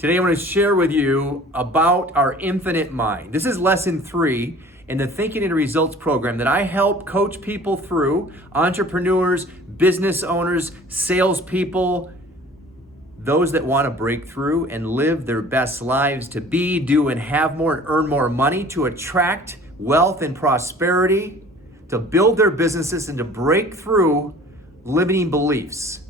Today I want to share with you about our infinite mind. This is lesson 3 in the Thinking and Results program that I help coach people through, entrepreneurs, business owners, salespeople, those that want to break through and live their best lives, to be, do, and have more and earn more money, to attract wealth and prosperity, to build their businesses and to break through limiting beliefs.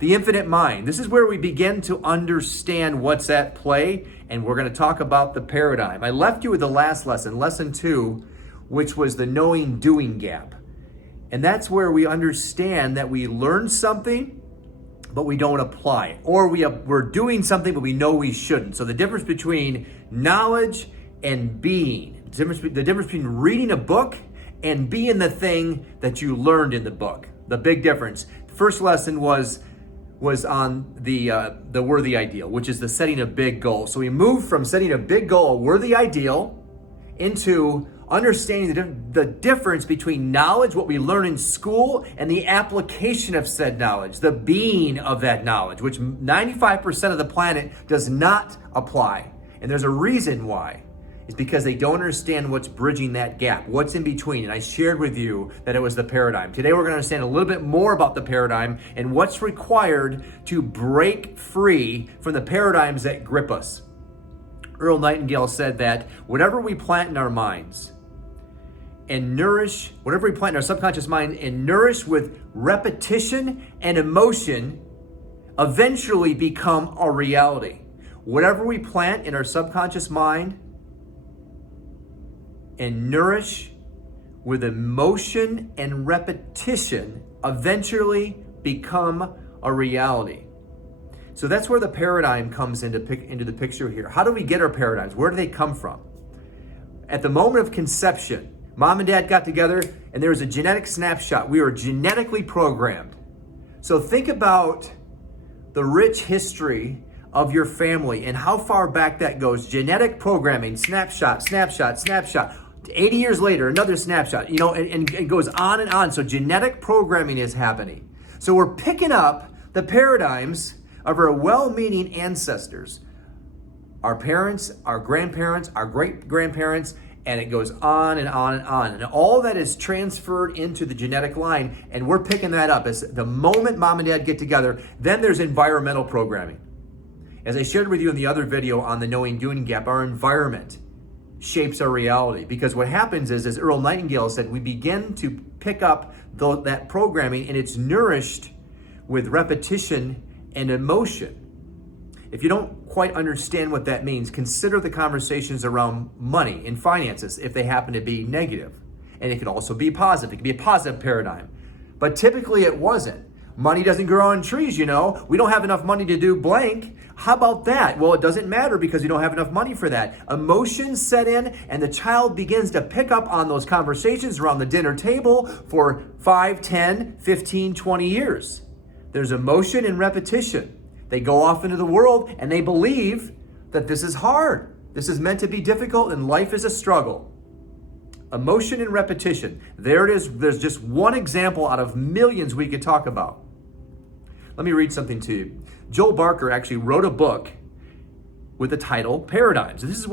The infinite mind. This is where we begin to understand what's at play, and we're going to talk about the paradigm. I left you with the last lesson, lesson 2, which was the knowing-doing gap. And that's where we understand that we learn something, but we don't apply it. Or we're doing something, but we know we shouldn't. So the difference between knowledge and being, the difference between reading a book and being the thing that you learned in the book. The big difference. The first lesson was on the worthy ideal, which is the setting of big goals. So we moved from setting a big goal, a worthy ideal, into understanding the difference between knowledge, what we learn in school, and the application of said knowledge, the being of that knowledge, which 95% of the planet does not apply. And there's a reason why. It's because they don't understand what's bridging that gap, what's in between. And I shared with you that it was the paradigm. Today we're going to understand a little bit more about the paradigm and what's required to break free from the paradigms that grip us. Earl Nightingale said that whatever we plant in our minds and nourish, whatever we plant in our subconscious mind and nourish with repetition and emotion, eventually become our reality. Whatever we plant in our subconscious mind and nourish with emotion and repetition eventually become a reality. So that's where the paradigm comes into the picture here. How do we get our paradigms? Where do they come from? At the moment of conception, mom and dad got together and there was a genetic snapshot. We were genetically programmed. So think about the rich history of your family and how far back that goes. Genetic programming, snapshot, snapshot, snapshot. 80 years later, another snapshot, and it goes on and on. So genetic programming is happening. So we're picking up the paradigms of our well-meaning ancestors, our parents, our grandparents, our great-grandparents, and it goes on and on and on. And all that is transferred into the genetic line, and we're picking that up. As the moment mom and dad get together, then there's environmental programming. As I shared with you in the other video on the knowing-doing gap, our environment shapes our reality. Because what happens is, as Earl Nightingale said, we begin to pick up that programming, and it's nourished with repetition and emotion. If you don't quite understand what that means, consider the conversations around money and finances if they happen to be negative. And it can also be positive. It can be a positive paradigm. But typically it wasn't. Money doesn't grow on trees, We don't have enough money to do blank. How about that? Well, it doesn't matter because you don't have enough money for that. Emotions set in and the child begins to pick up on those conversations around the dinner table for 5, 10, 15, 20 years. There's emotion and repetition. They go off into the world and they believe that this is hard. This is meant to be difficult and life is a struggle. Emotion and repetition. There it is. There's just one example out of millions we could talk about. Let me read something to you. Joel Barker actually wrote a book with the title Paradigms. This is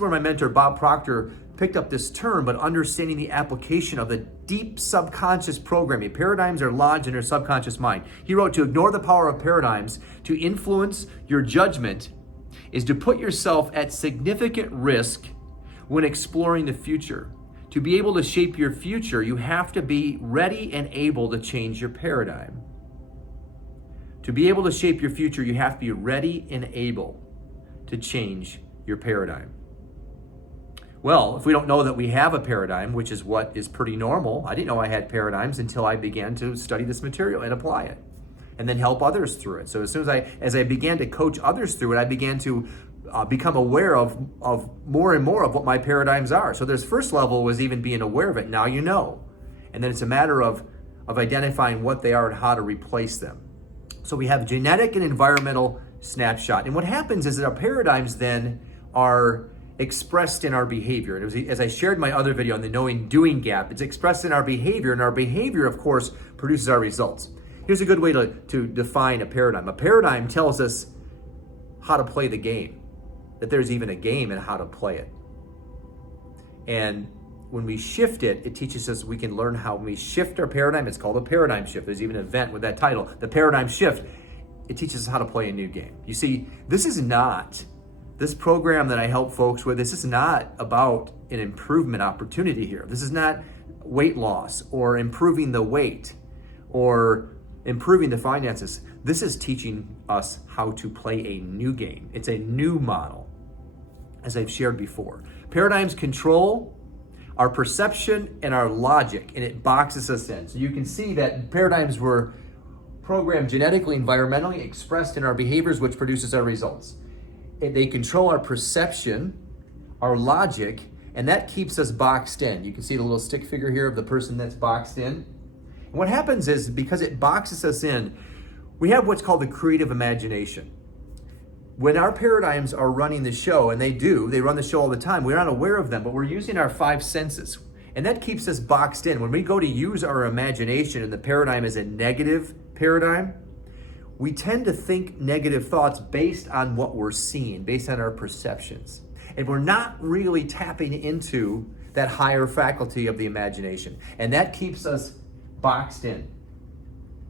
where my mentor Bob Proctor picked up this term, but understanding the application of the deep subconscious programming. Paradigms are lodged in your subconscious mind. He wrote, to ignore the power of paradigms to influence your judgment is to put yourself at significant risk when exploring the future. To be able to shape your future, you have to be ready and able to change your paradigm. To be able to shape your future, you have to be ready and able to change your paradigm. Well, if we don't know that we have a paradigm, which is what is pretty normal, I didn't know I had paradigms until I began to study this material and apply it, and then help others through it. So as soon as I began to coach others through it, I began to become aware of more and more of what my paradigms are. So this first level was even being aware of it. Now you know. And then it's a matter of identifying what they are and how to replace them. So we have genetic and environmental snapshot. And what happens is that our paradigms then are expressed in our behavior. And as I shared in my other video on the knowing-doing gap, it's expressed in our behavior, and our behavior, of course, produces our results. Here's a good way to define a paradigm. A paradigm tells us how to play the game, that there's even a game and how to play it. And when we shift it, it teaches us we can learn how we shift our paradigm. It's called a paradigm shift. There's even an event with that title, the paradigm shift. It teaches us how to play a new game. You see, this program that I help folks with, this is not about an improvement opportunity here. This is not weight loss or improving the weight or improving the finances. This is teaching us how to play a new game. It's a new model, as I've shared before. Paradigms control our perception and our logic, and it boxes us in. So you can see that paradigms were programmed genetically, environmentally, expressed in our behaviors, which produces our results. They control our perception, our logic, and that keeps us boxed in. You can see the little stick figure here of the person that's boxed in. And what happens is, because it boxes us in, we have what's called the creative imagination. When our paradigms are running the show, and they run the show all the time, we're not aware of them, but we're using our 5 senses. And that keeps us boxed in. When we go to use our imagination and the paradigm is a negative paradigm, we tend to think negative thoughts based on what we're seeing, based on our perceptions. And we're not really tapping into that higher faculty of the imagination. And that keeps us boxed in.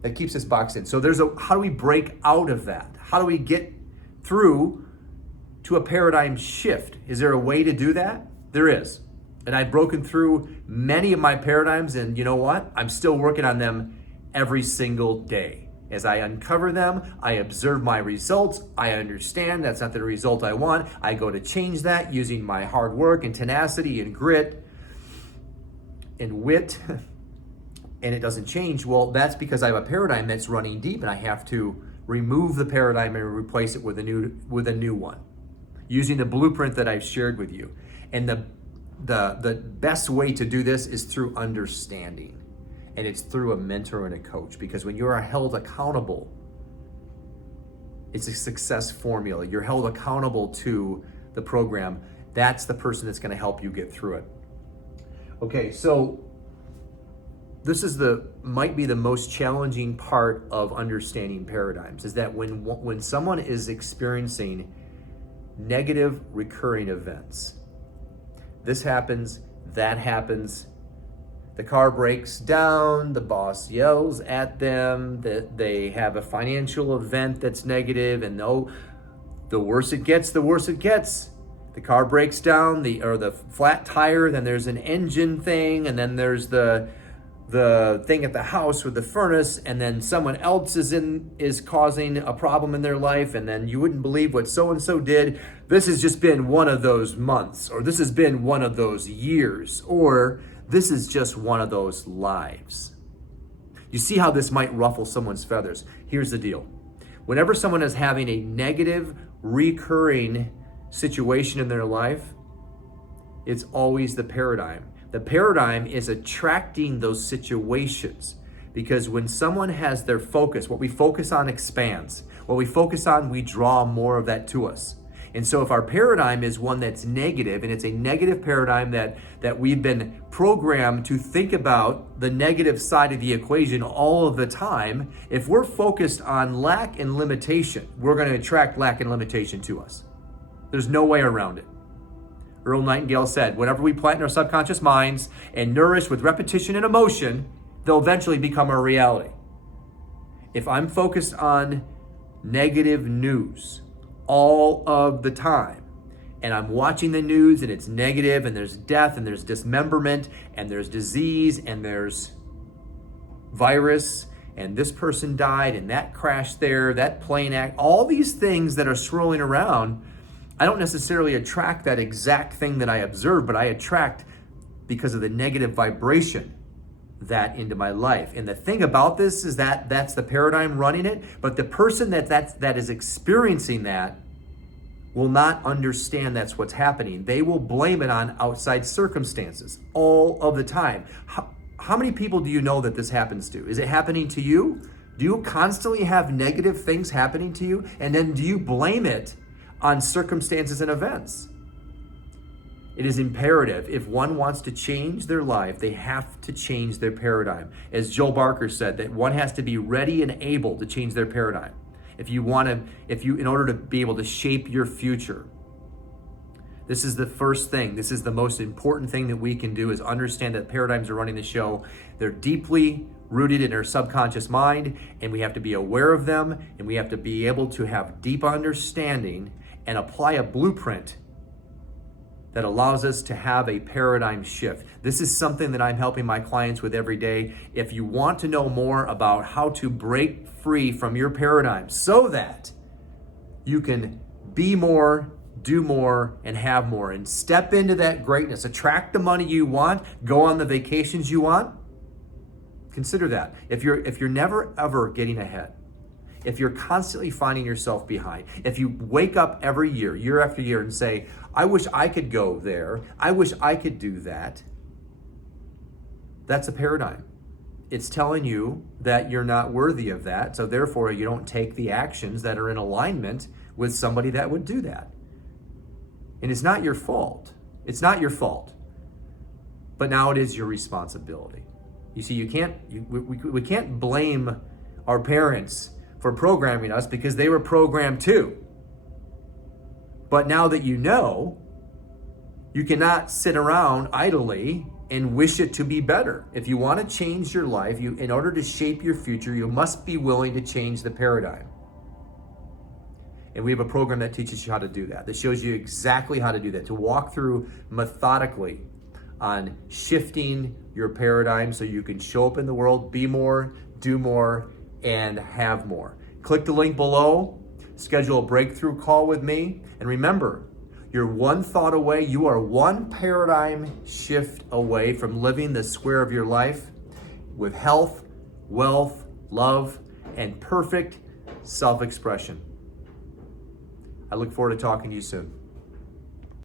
So how do we break out of that? How do we get through to a paradigm shift? Is there a way to do that? There is. And I've broken through many of my paradigms, and you know what? I'm still working on them every single day. As I uncover them, I observe my results. I understand that's not the result I want. I go to change that using my hard work and tenacity and grit and wit, and it doesn't change. Well, that's because I have a paradigm that's running deep, and I have to remove the paradigm and replace it with a new one, using the blueprint that I've shared with you. And the best way to do this is through understanding, and it's through a mentor and a coach, because when you are held accountable, it's a success formula. You're held accountable to the program. That's the person that's going to help you get through it. Okay, so this is might be the most challenging part of understanding paradigms, is that when someone is experiencing negative recurring events, this happens, that happens, the car breaks down, the boss yells at them, that they have a financial event that's negative, and the worse it gets, the worse it gets. The car breaks down, or the flat tire, then there's an engine thing, and then there's the thing at the house with the furnace, and then someone else is causing a problem in their life, and then you wouldn't believe what so-and-so did. This has just been one of those months, or this has been one of those years, or this is just one of those lives. You see how this might ruffle someone's feathers. Here's the deal. Whenever someone is having a negative recurring situation in their life, it's always the paradigm. The paradigm is attracting those situations, because when someone has their focus, what we focus on expands. What we focus on, we draw more of that to us. And so if our paradigm is one that's negative, and it's a negative paradigm that we've been programmed to think about the negative side of the equation all of the time, if we're focused on lack and limitation, we're going to attract lack and limitation to us. There's no way around it. Earl Nightingale said, whatever we plant in our subconscious minds and nourish with repetition and emotion, they'll eventually become our reality. If I'm focused on negative news all of the time, and I'm watching the news and it's negative, and there's death and there's dismemberment and there's disease and there's virus and this person died and that crashed there, that plane all these things that are swirling around, I don't necessarily attract that exact thing that I observe, but I attract, because of the negative vibration, that into my life. And the thing about this is that that's the paradigm running it, but the person that is experiencing that will not understand that's what's happening. They will blame it on outside circumstances all of the time. How many people do you know that this happens to? Is it happening to you? Do you constantly have negative things happening to you? And then do you blame it on circumstances and events? It is imperative, if one wants to change their life, they have to change their paradigm. As Joel Barker said, that one has to be ready and able to change their paradigm. in order to be able to shape your future. This is the first thing. This is the most important thing that we can do, is understand that paradigms are running the show. They're deeply rooted in our subconscious mind, and we have to be aware of them, and we have to be able to have deep understanding and apply a blueprint that allows us to have a paradigm shift. This is something that I'm helping my clients with every day. If you want to know more about how to break free from your paradigm so that you can be more, do more, and have more, and step into that greatness, attract the money you want, go on the vacations you want, consider that. If you're never ever getting ahead, if you're constantly finding yourself behind, if you wake up every year after year, and say, I wish I could go there, I wish I could do that, that's a paradigm. It's telling you that you're not worthy of that, so therefore you don't take the actions that are in alignment with somebody that would do that. And it's not your fault. It's not your fault. But now it is your responsibility. You see, we can't blame our parents for programming us, because they were programmed too. But now that you know, you cannot sit around idly and wish it to be better. If you want to change your life, in order to shape your future, you must be willing to change the paradigm. And we have a program that teaches you how to do that shows you exactly how to do that, to walk through methodically on shifting your paradigm so you can show up in the world, be more, do more, and have more. Click the link below, schedule a breakthrough call with me, and remember, you're one thought away, you are one paradigm shift away from living the square of your life with health, wealth, love, and perfect self-expression. I look forward to talking to you soon.